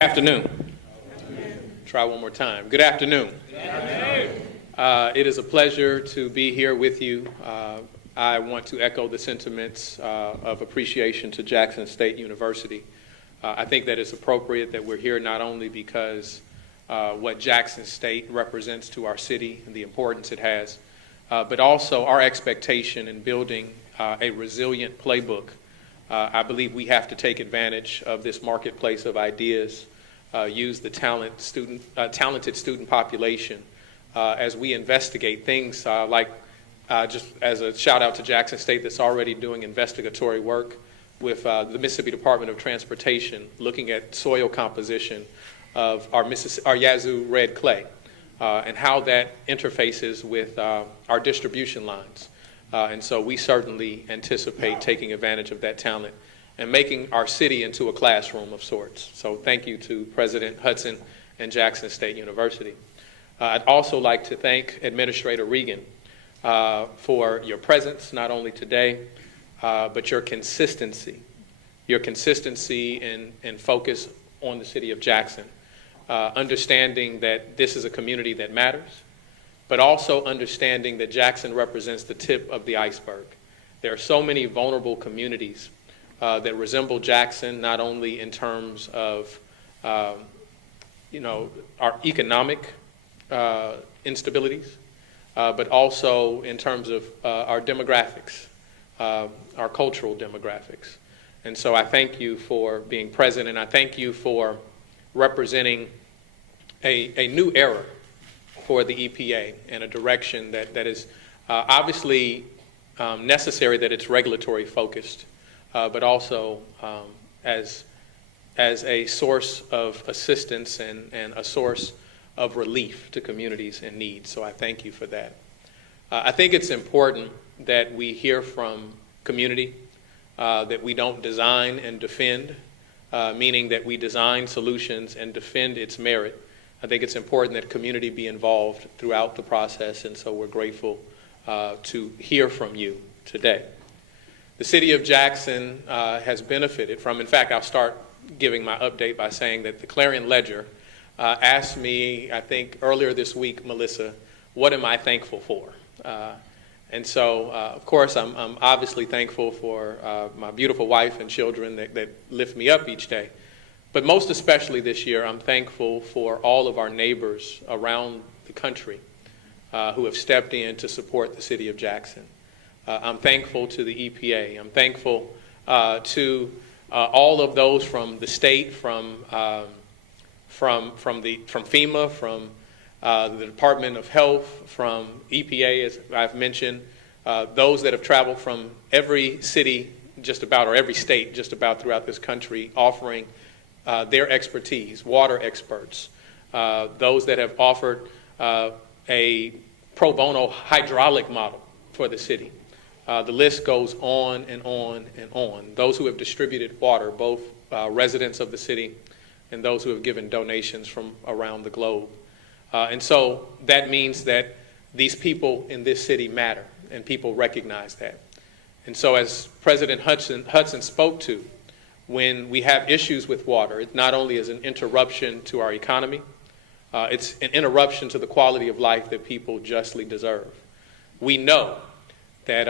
Afternoon. Try one more time. Good afternoon. It is a pleasure to be here with you. I want to echo the sentiments of appreciation to Jackson State University. I think that it's appropriate that we're here not only because what Jackson State represents to our city and the importance it has, but also our expectation in building a resilient playbook. I believe we have to take advantage of this marketplace of ideas, use the talented student population as we investigate things like, just as a shout out to Jackson State that's already doing investigatory work with the Mississippi Department of Transportation, looking at soil composition of our Yazoo red clay and how that interfaces with our distribution lines. And so we certainly anticipate taking advantage of that talent and making our city into a classroom of sorts. So thank you to President Hudson and Jackson State University. I'd also like to thank Administrator Regan for your presence, not only today, but your consistency and focus on the city of Jackson, understanding that this is a community that matters, but also understanding that Jackson represents the tip of the iceberg. There are so many vulnerable communities that resemble Jackson, not only in terms of our economic instabilities, but also in terms of our demographics, our cultural demographics. And so I thank you for being present, and I thank you for representing a new era for the EPA and a direction that is obviously necessary, that it's regulatory focused, but also as a source of assistance and a source of relief to communities in need. So I thank you for that. I think it's important that we hear from community, that we don't design and defend, meaning that we design solutions and defend its merit. I think it's important that community be involved throughout the process, and so we're grateful to hear from you today. The city of Jackson has benefited from, in fact, I'll start giving my update by saying that the Clarion Ledger asked me, I think earlier this week, Melissa, what am I thankful for? And so, of course, I'm obviously thankful for my beautiful wife and children that lift me up each day. But most especially this year, I'm thankful for all of our neighbors around the country who have stepped in to support the city of Jackson. I'm thankful to the EPA. I'm thankful to all of those from the state, from FEMA, from the Department of Health, from EPA, as I've mentioned, those that have traveled from every city just about, or every state just about throughout this country, offering their expertise, water experts, those that have offered a pro bono hydraulic model for the city. The list goes on and on and on. Those who have distributed water, both residents of the city and those who have given donations from around the globe. And so that means that these people in this city matter, and people recognize that. And so as President Hudson spoke to, when we have issues with water, it not only is an interruption to our economy, it's an interruption to the quality of life that people justly deserve. We know that,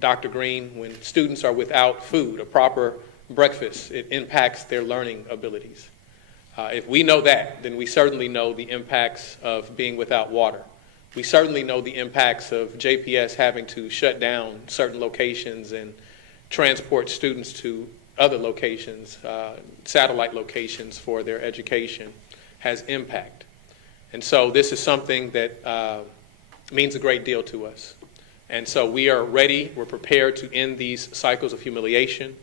Dr. Green, when students are without food, a proper breakfast, it impacts their learning abilities. If we know that, then we certainly know the impacts of being without water. We certainly know the impacts of JPS having to shut down certain locations and transport students to other locations, satellite locations for their education, has impact. And so this is something that means a great deal to us. And so we are ready, we're prepared to end these cycles of humiliation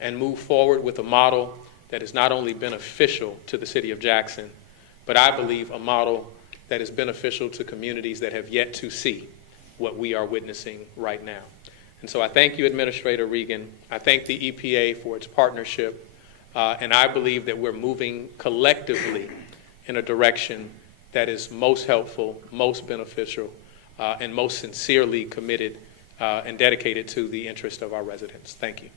and move forward with a model that is not only beneficial to the city of Jackson, but I believe a model that is beneficial to communities that have yet to see what we are witnessing right now. And so I thank you, Administrator Regan. I thank the EPA for its partnership, and I believe that we're moving collectively in a direction that is most helpful, most beneficial, and most sincerely committed and dedicated to the interest of our residents. Thank you.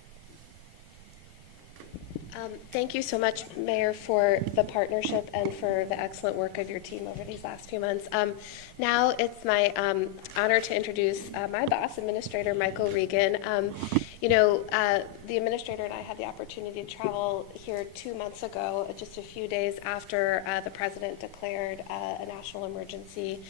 Thank you so much, Mayor, for the partnership and for the excellent work of your team over these last few months. Now it's my honor to introduce my boss, Administrator Michael Regan. The administrator and I had the opportunity to travel here 2 months ago, just a few days after the president declared a national emergency.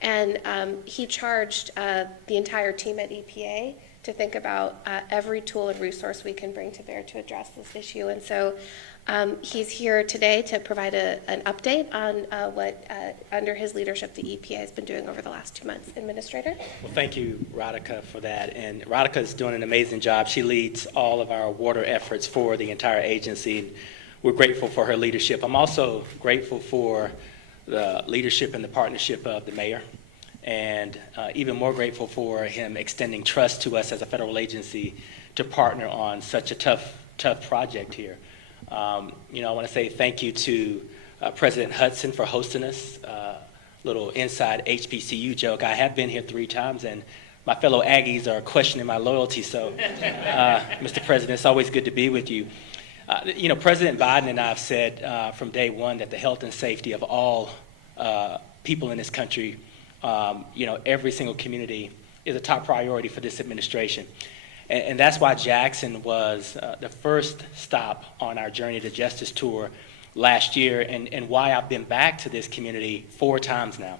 And he charged the entire team at EPA to think about every tool and resource we can bring to bear to address this issue. And so he's here today to provide an update on what, under his leadership, the EPA has been doing over the last 2 months. Administrator? Well, thank you, Radhika, for that. And Radhika is doing an amazing job. She leads all of our water efforts for the entire agency. We're grateful for her leadership. I'm also grateful for the leadership and the partnership of the mayor, and even more grateful for him extending trust to us as a federal agency to partner on such a tough project here. I want to say thank you to President Hudson for hosting us. Little inside HBCU joke. I have been here 3 times, and my fellow Aggies are questioning my loyalty. So, Mr. President, it's always good to be with you. President Biden and I have said from day one that the health and safety of all people in this country, every single community, is a top priority for this administration. And that's why Jackson was the first stop on our Journey to Justice tour last year, and why I've been back to this community 4 times now.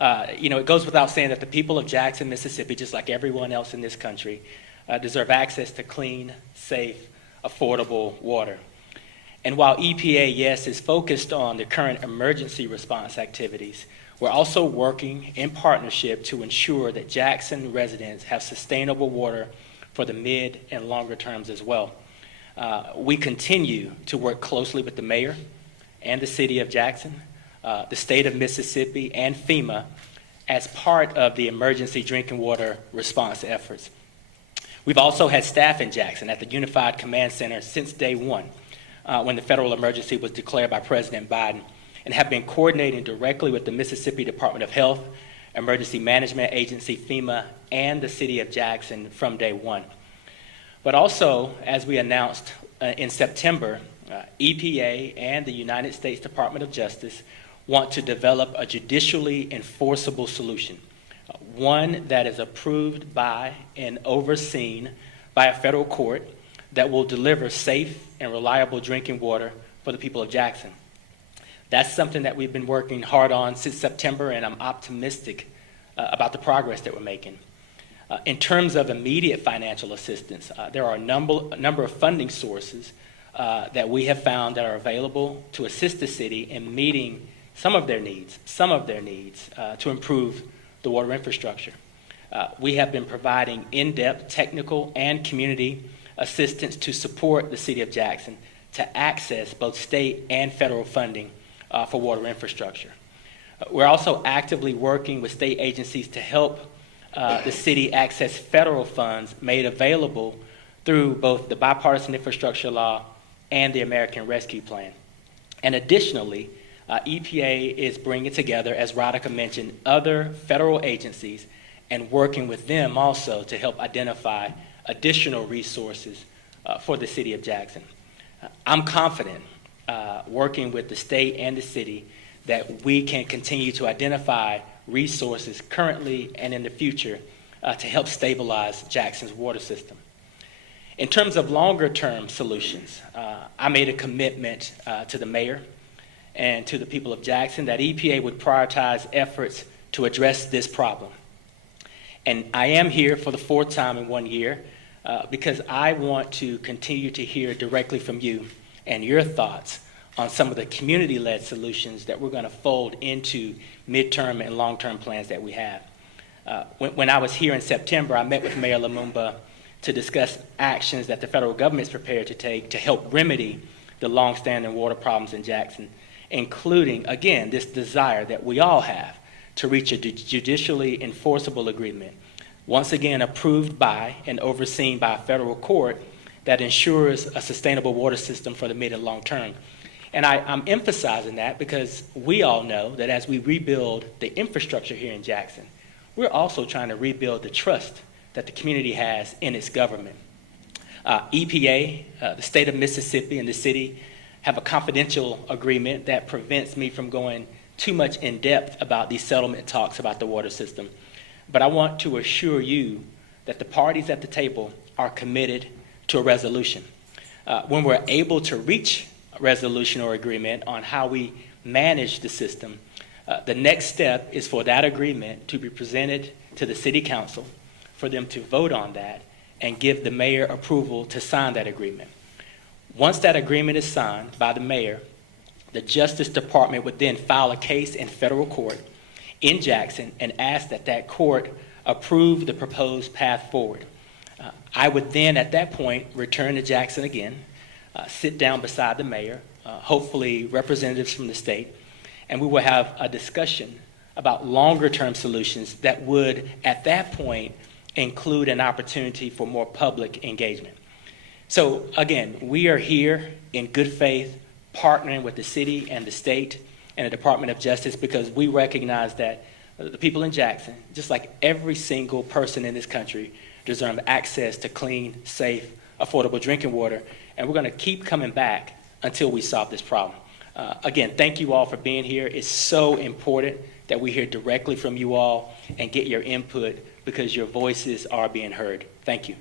It goes without saying that the people of Jackson, Mississippi, just like everyone else in this country, deserve access to clean, safe, affordable water. And while EPA, yes, is focused on the current emergency response activities, we're also working in partnership to ensure that Jackson residents have sustainable water for the mid and longer terms as well. We continue to work closely with the mayor and the city of Jackson, the state of Mississippi, and FEMA as part of the emergency drinking water response efforts. We've also had staff in Jackson at the Unified Command Center since day one, when the federal emergency was declared by President Biden, and have been coordinating directly with the Mississippi Department of Health, Emergency Management Agency, FEMA, and the city of Jackson from day one. But also, as we announced in September, EPA and the United States Department of Justice want to develop a judicially enforceable solution, one that is approved by and overseen by a federal court that will deliver safe and reliable drinking water for the people of Jackson. That's something that we've been working hard on since September, and I'm optimistic about the progress that we're making. In terms of immediate financial assistance, there are a number of funding sources that we have found that are available to assist the city in meeting some of their needs to improve the water infrastructure. We have been providing in-depth technical and community assistance to support the city of Jackson to access both state and federal funding for water infrastructure. We're also actively working with state agencies to help the city access federal funds made available through both the Bipartisan Infrastructure Law and the American Rescue Plan. And additionally, EPA is bringing together, as Radhika mentioned, other federal agencies and working with them also to help identify additional resources for the city of Jackson. I'm confident, working with the state and the city, that we can continue to identify resources currently and in the future to help stabilize Jackson's water system. In terms of longer-term solutions, I made a commitment to the mayor and to the people of Jackson that EPA would prioritize efforts to address this problem. And I am here for the 4th time in 1 year because I want to continue to hear directly from you and your thoughts on some of the community-led solutions that we're going to fold into midterm and long-term plans that we have. When I was here in September, I met with Mayor Lumumba to discuss actions that the federal government is prepared to take to help remedy the long-standing water problems in Jackson, including, again, this desire that we all have to reach a judicially enforceable agreement, once again approved by and overseen by a federal court that ensures a sustainable water system for the mid and long term. And I'm emphasizing that because we all know that as we rebuild the infrastructure here in Jackson, we're also trying to rebuild the trust that the community has in its government. EPA, the state of Mississippi, and the city have a confidential agreement that prevents me from going too much in depth about these settlement talks about the water system. But I want to assure you that the parties at the table are committed to a resolution. When we're able to reach a resolution or agreement on how we manage the system, the next step is for that agreement to be presented to the city council, for them to vote on that and give the mayor approval to sign that agreement. Once that agreement is signed by the mayor, the Justice Department would then file a case in federal court in Jackson and ask that that court approve the proposed path forward. I would then, at that point, return to Jackson again, sit down beside the mayor, hopefully representatives from the state, and we will have a discussion about longer-term solutions that would, at that point, include an opportunity for more public engagement. So, again, we are here in good faith, partnering with the city and the state and the Department of Justice, because we recognize that the people in Jackson, just like every single person in this country, deserve access to clean, safe, affordable drinking water, and we're going to keep coming back until we solve this problem. Again, thank you all for being here. It's so important that we hear directly from you all and get your input, because your voices are being heard. Thank you.